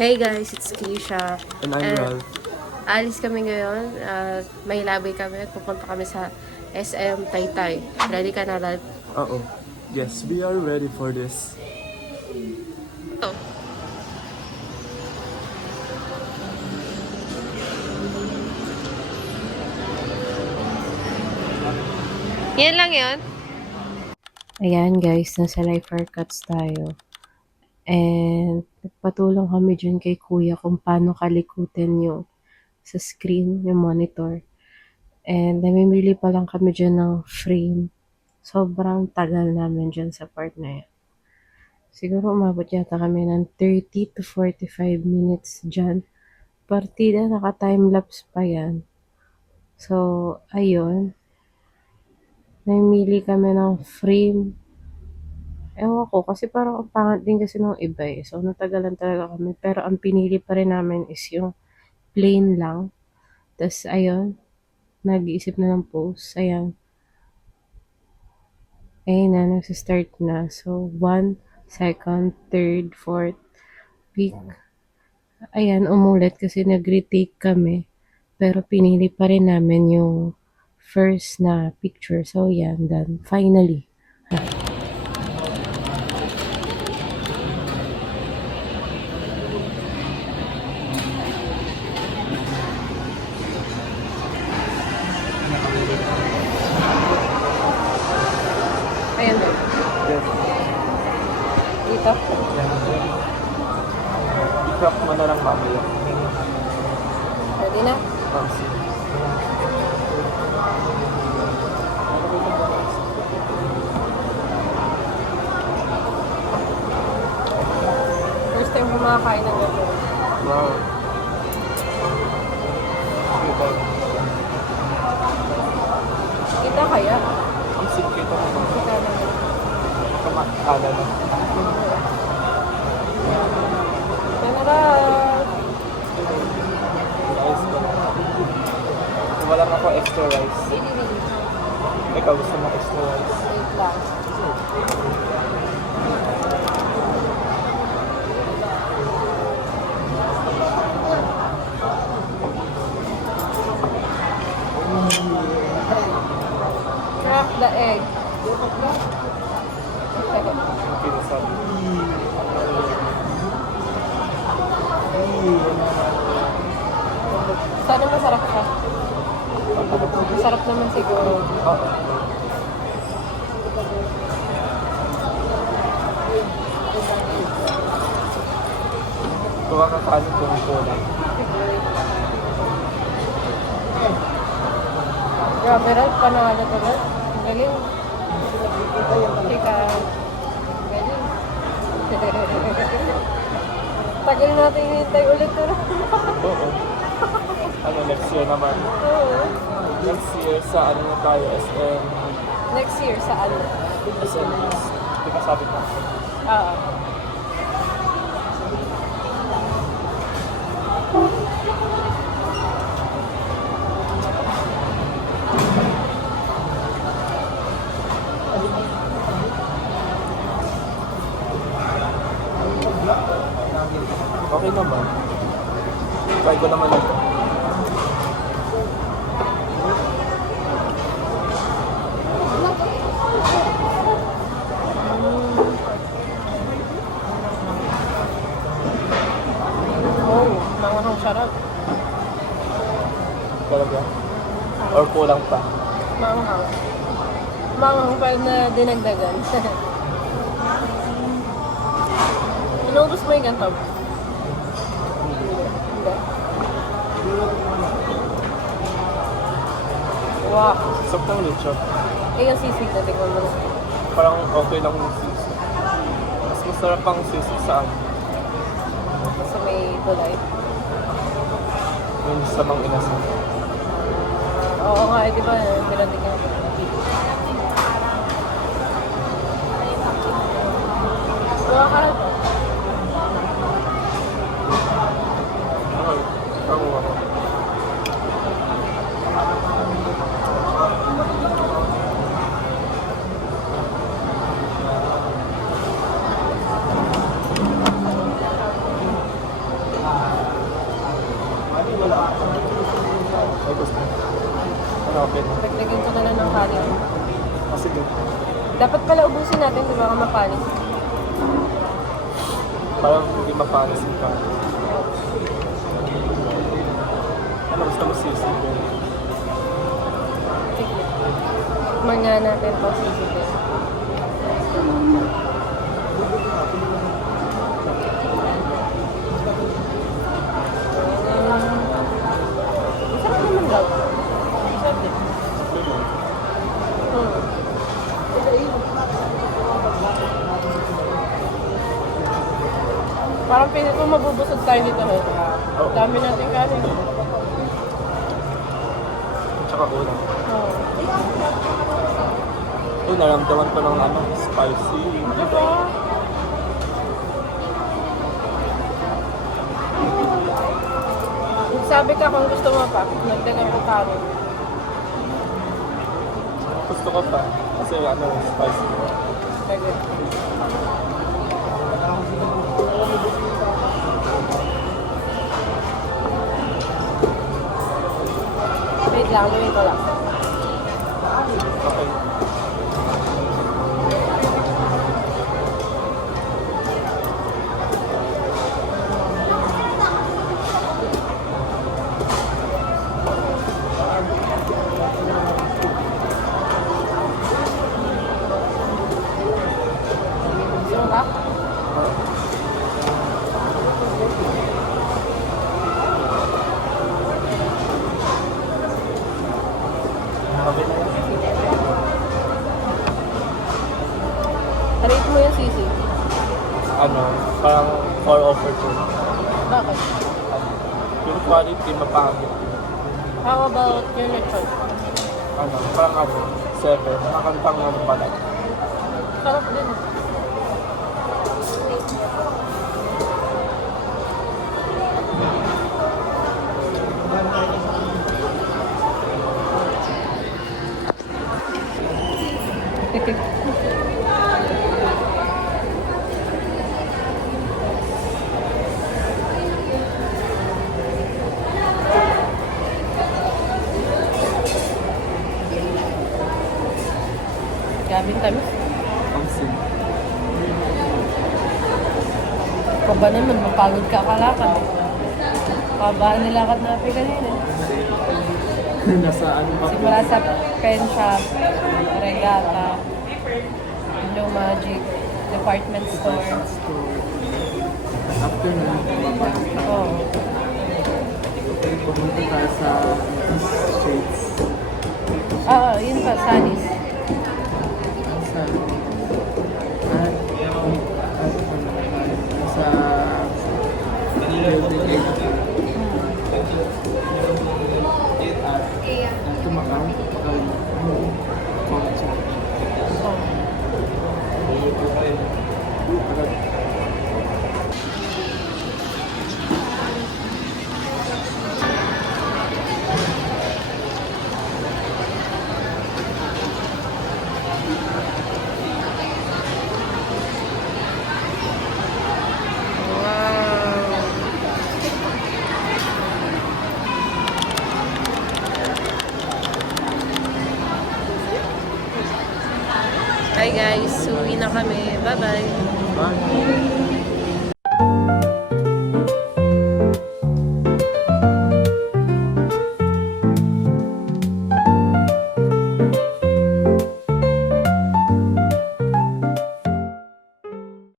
Hey guys, it's Keisha. And I'm Ralph. Alis kami ngayon. May labay kami at pupunta kami sa SM Taytay. Ready ka na, Ralph? Uh-oh. Yes, we are ready for this. Oh. Yan lang yun? Ayan guys, nasa life haircuts tayo. And nagpatulong kami dyan kay kuya kung paano kalikutin yung sa screen, yung monitor. And namimili pa lang kami dyan ng frame. Sobrang tagal namin dyan sa part na yan. Siguro umabot yata kami ng 30 to 45 minutes dyan. Partida, naka-timelapse pa yan. So, ayun. Namili kami ng frame. Ewan ko, kasi parang ang pangat din kasi ng iba eh. So, natagalan talaga kami. Pero ang pinili pa rin namin is yung plain lang. Tapos, ayun. Nag-iisip na ng pose. Ayan. Ayun na, nagsistart na. So, 1, 2nd, 3rd, 4th week. Ayan, umulit kasi nag-retake kami. Pero pinili pa rin namin yung first na picture. So, yan, done. Finally. Ayan, Yes. dito. I-crop mo na lang mamaya. Ready na? Sige. First time kumakain ng ganito. Wow. Sige tayo. Kita kaya? Ang sikit ako. Kita na. Kamakala na. General! Nice ba? Wala nga ako extra rice. Really. Ikaw gusto mo extra rice? Wait lang. Crack the egg. Ang kinasabi. Sana masarap ka. Masarap naman siguro. Oo. Kuha ka kanin kung kulang. Grabe rin, panalo ka rin. Ang galing. Tika. Galing. Tagal natin hinintay ulit ito. Oo. Ano, next year naman. Oo. Next year sa ano na tayo, SM. Next year, saan? SM. Di ba sabi ko? Oo. Okay naman. Try ko naman ito. Oh, nangangang sarap. Talaga? Or kulang pa? Manghang. Manghang pa na dinagdagan. Inubos mo yung ganito? Hindi. Wow. Sok ng lechon. Eh, yung sisig na tingnan mo na. Parang okay lang yung sisig. Mas masarap ang sisig sa akin. Kasi may gulay. Yung sa mga inasal. Oo nga, di ba? Pinating nga. Gawa ka na to. Okay. Tango ako. Ano, okay na. Dagdagan ko na lang ng kanin. Kasi good. Dapat pala ubusin natin, di ba, kung mapanis. Parang hindi mapanis yung kanin. Ano, gusto mo sisig? Sige. Tikman nga natin ito, sisig. Masarap naman daw. Parang pilit mo mabubusog tayo dito. Oo. Dami natin kanin. Tsaka ulam. Oo. Ito, naramdaman ko ng ano, spicy. Diba? Sabi ka kung gusto mo pa, nagdagan ko kanin. Gusto ko pa. Kasi ano, spicy. Pwede. Wait lang, gawin ko lang. Okay. Sarap. Okay na yan. Rate mo yung sisi. Ano, parang 4 over 2. Bakit? Yung quality, mapangit. How about yung lechon? Ano, parang ano, 7. Nakakantang ano pala. Sarap din. Gabi tamis. Ang sim. Kung ba naman, mapagod ka kalakad. Pabahan nilakad natin kanina. Nasa ano pa po? Simula sa pen shop, regata, Blue Magic, department store. After na, mapapasok na. Oo. Pumunta tayo sa Shades. Oo, yun pa, Sanis. Sa... At... Sa... Building 8. At... Tumakang. Concert. Oo. Hi guys, uwi na kami. Bye-bye. Bye.